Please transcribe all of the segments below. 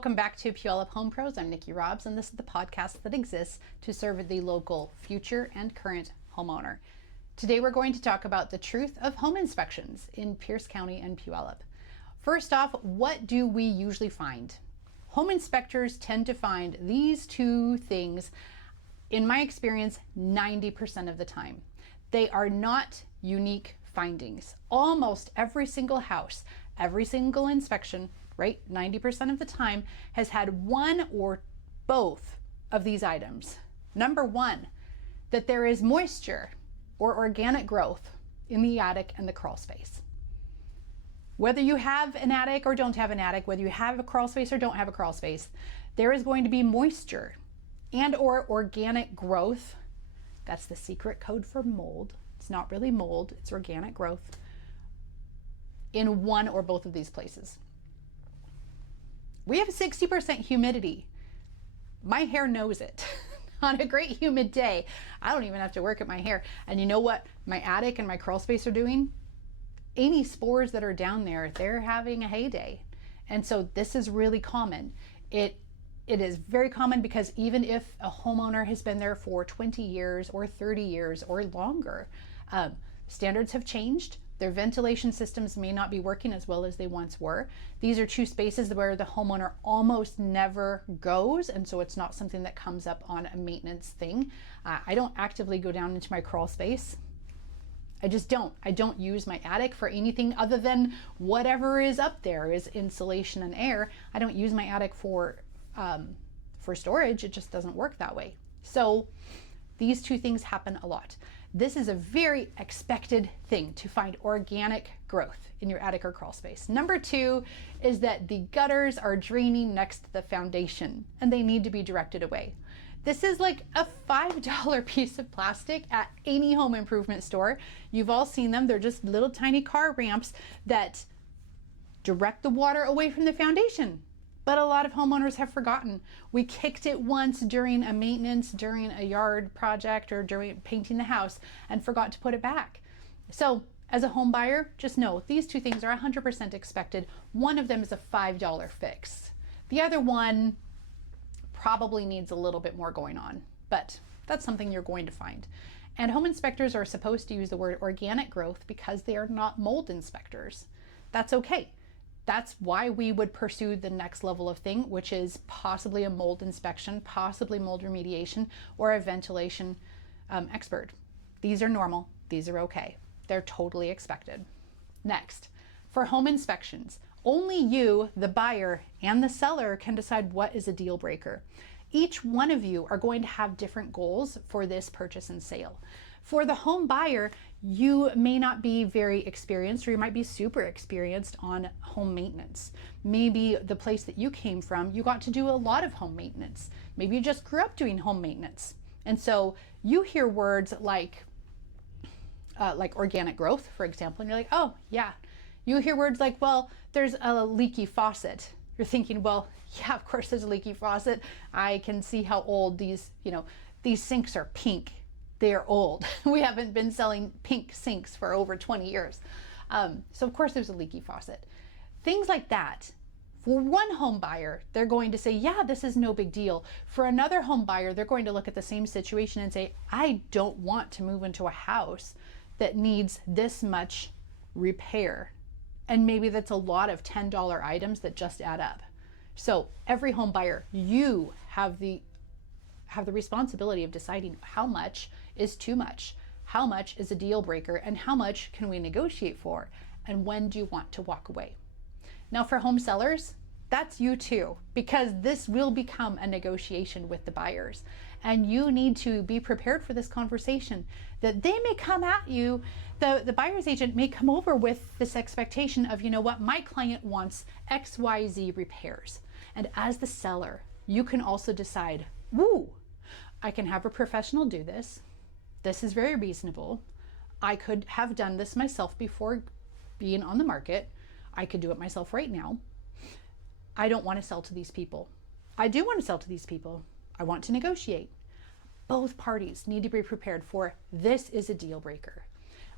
Welcome back to Puyallup Home Pros. I'm Nikki Robbs, and this is the podcast that exists to serve the local future and current homeowner. Today we're going to talk about the truth of home inspections in Pierce County and Puyallup. First off, what do we usually find? Home inspectors tend to find these two things, in my experience, 90% of the time. They are not unique findings. Almost every single house, every single inspection, right, 90% of the time has had one or both of these items. Number one, that there is moisture or organic growth in the attic and the crawl space. Whether you have an attic or don't have an attic, whether you have a crawl space or don't have a crawl space, there is going to be moisture and or organic growth. That's the secret code for mold. It's not really mold, it's organic growth in one or both of these places. We have 60% humidity. My hair knows it. On a great humid day, I don't even have to work at my hair. And you know what my attic and my crawl space are doing? Any spores that are down there, they're having a heyday. And so this is really common. It is very common because even if a homeowner has been there for 20 years or 30 years or longer, standards have changed. Their ventilation systems may not be working as well as they once were. These are two spaces where the homeowner almost never goes, and so it's not something that comes up on a maintenance thing. I don't actively go down into my crawl space. I just don't. I don't use my attic for anything other than whatever is up there is insulation and air. I don't use my attic for storage. It just doesn't work that way. So these two things happen a lot. This is a very expected thing to find organic growth in your attic or crawl space. Number two is that the gutters are draining next to the foundation and they need to be directed away. This is like a $5 piece of plastic at any home improvement store. You've all seen them. They're just little tiny car ramps that direct the water away from the foundation. But a lot of homeowners have forgotten. We kicked it once during a maintenance, during a yard project, or during painting the house and forgot to put it back. So as a home buyer, just know these two things are 100% expected. One of them is a $5 fix. The other one probably needs a little bit more going on, but that's something you're going to find. And home inspectors are supposed to use the word organic growth because they are not mold inspectors. That's okay. That's why we would pursue the next level of thing, which is possibly a mold inspection, possibly mold remediation, or a ventilation expert. These are normal. These are okay. They're totally expected. Next, for home inspections, only you, the buyer, and the seller can decide what is a deal breaker. Each one of you are going to have different goals for this purchase and sale. For the home buyer, you may not be very experienced, or you might be super experienced on home maintenance. Maybe the place that you came from, you got to do a lot of home maintenance. Maybe you just grew up doing home maintenance. And so you hear words like organic growth, for example, and you're like, oh yeah. You hear words like, well, there's a leaky faucet. You're thinking, well, yeah, of course there's a leaky faucet. I can see how old these sinks are pink. They're old. We haven't been selling pink sinks for over 20 years. So of course there's a leaky faucet. Things like that. For one home buyer, they're going to say, yeah, this is no big deal. For another home buyer, they're going to look at the same situation and say, I don't want to move into a house that needs this much repair. And maybe that's a lot of $10 items that just add up. So every home buyer, you have the responsibility of deciding how much is too much, how much is a deal breaker, and how much can we negotiate for, and when do you want to walk away. Now for home sellers, that's you too, because this will become a negotiation with the buyers. And you need to be prepared for this conversation that they may come at you. The buyer's agent may come over with this expectation of, you know what, my client wants XYZ repairs. And as the seller, you can also decide, woo, I can have a professional do this. This is very reasonable. I could have done this myself before being on the market. I could do it myself right now. I don't want to sell to these people. I do want to sell to these people. I want to negotiate. Both parties need to be prepared for this is a deal breaker.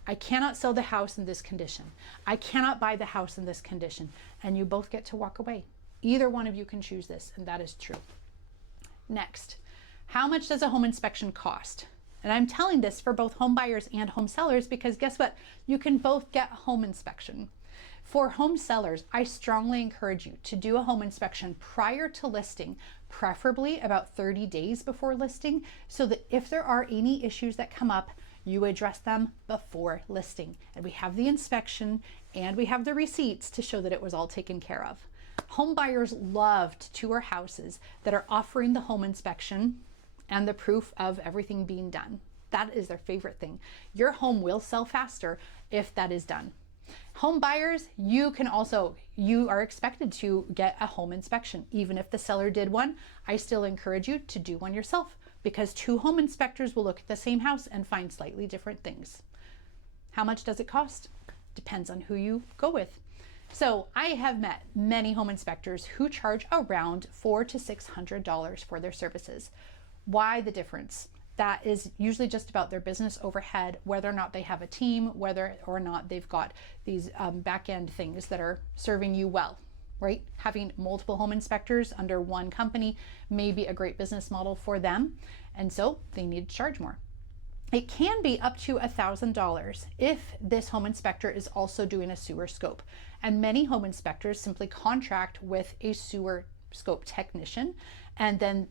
I cannot sell the house in this condition. I cannot buy the house in this condition. And you both get to walk away. Either one of you can choose this, and that is true. Next, how much does a home inspection cost? And I'm telling this for both home buyers and home sellers because guess what? You can both get a home inspection. For home sellers, I strongly encourage you to do a home inspection prior to listing, preferably about 30 days before listing, so that if there are any issues that come up, you address them before listing. And we have the inspection and we have the receipts to show that it was all taken care of. Home buyers love to tour houses that are offering the home inspection and the proof of everything being done. That is their favorite thing. Your home will sell faster if that is done. Home buyers, you are expected to get a home inspection. Even if the seller did one, I still encourage you to do one yourself because 2 home inspectors will look at the same house and find slightly different things. How much does it cost? Depends on who you go with. So I have met many home inspectors who charge around $400 to $600 for their services. Why the difference? That is usually just about their business overhead, whether or not they have a team, whether or not they've got these back-end things that are serving you well, right? Having multiple home inspectors under one company may be a great business model for them, and so they need to charge more. It can be up to $1,000 if this home inspector is also doing a sewer scope. And many home inspectors simply contract with a sewer scope technician, and then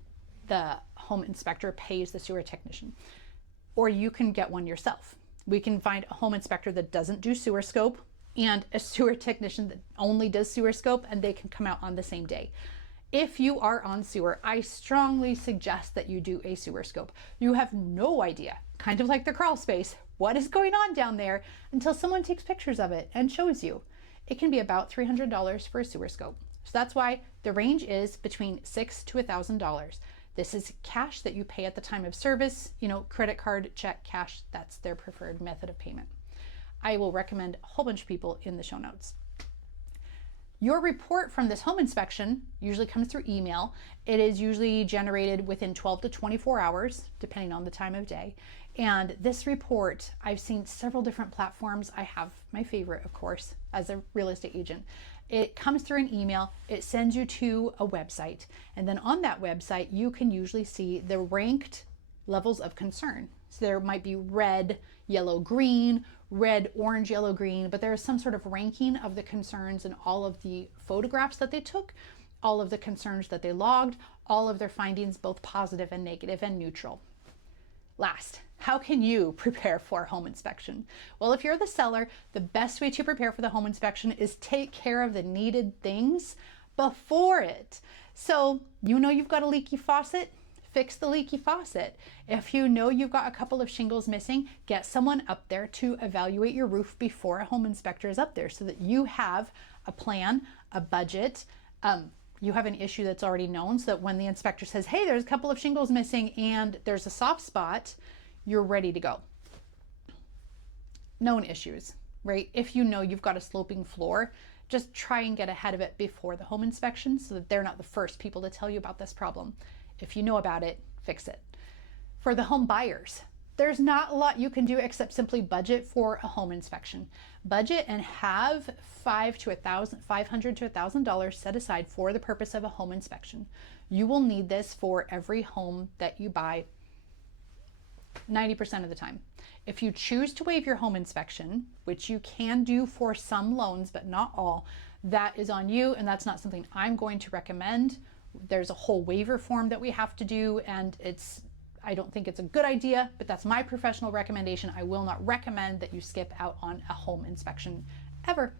the home inspector pays the sewer technician. Or you can get one yourself. We can find a home inspector that doesn't do sewer scope and a sewer technician that only does sewer scope, and they can come out on the same day. If you are on sewer, I strongly suggest that you do a sewer scope. You have no idea, kind of like the crawl space, what is going on down there until someone takes pictures of it and shows you. It can be about $300 for a sewer scope. So that's why the range is between $600 to $1,000. This is cash that you pay at the time of service, credit card, check, cash, that's their preferred method of payment. I will recommend a whole bunch of people in the show notes. Your report from this home inspection usually comes through email. It is usually generated within 12 to 24 hours, depending on the time of day. And this report, I've seen several different platforms. I have my favorite, of course, as a real estate agent. It comes through an email, it sends you to a website, and then on that website, you can usually see the ranked levels of concern. So there might be red, yellow, green, red, orange, yellow, green, but there is some sort of ranking of the concerns and all of the photographs that they took, all of the concerns that they logged, all of their findings, both positive and negative and neutral. Last, how can you prepare for a home inspection? Well, if you're the seller, the best way to prepare for the home inspection is take care of the needed things before it. So you've got a leaky faucet, fix the leaky faucet. If you've got a couple of shingles missing, get someone up there to evaluate your roof before a home inspector is up there so that you have a plan, a budget, you have an issue that's already known so that when the inspector says, hey, there's a couple of shingles missing and there's a soft spot, you're ready to go. Known issues, right? If you've got a sloping floor, just try and get ahead of it before the home inspection so that they're not the first people to tell you about this problem. If you know about it, fix it. For the home buyers, there's not a lot you can do except simply budget for a home inspection. Budget and have $500 to $1,000 set aside for the purpose of a home inspection. You will need this for every home that you buy 90% of the time. If you choose to waive your home inspection, which you can do for some loans, but not all, that is on you, and that's not something I'm going to recommend. There's a whole waiver form that we have to do, and I don't think it's a good idea, but that's my professional recommendation. I will not recommend that you skip out on a home inspection ever.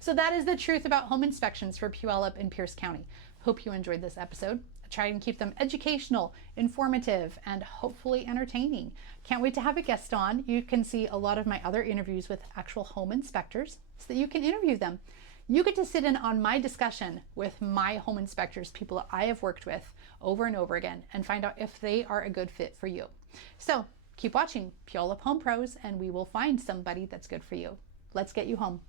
So that is the truth about home inspections for Puyallup and Pierce County. Hope you enjoyed this episode. I try and keep them educational, informative, and hopefully entertaining. Can't wait to have a guest on. You can see a lot of my other interviews with actual home inspectors so that you can interview them. You get to sit in on my discussion with my home inspectors, people that I have worked with over and over again, and find out if they are a good fit for you. So keep watching Puyallup Home Pros, and we will find somebody that's good for you. Let's get you home.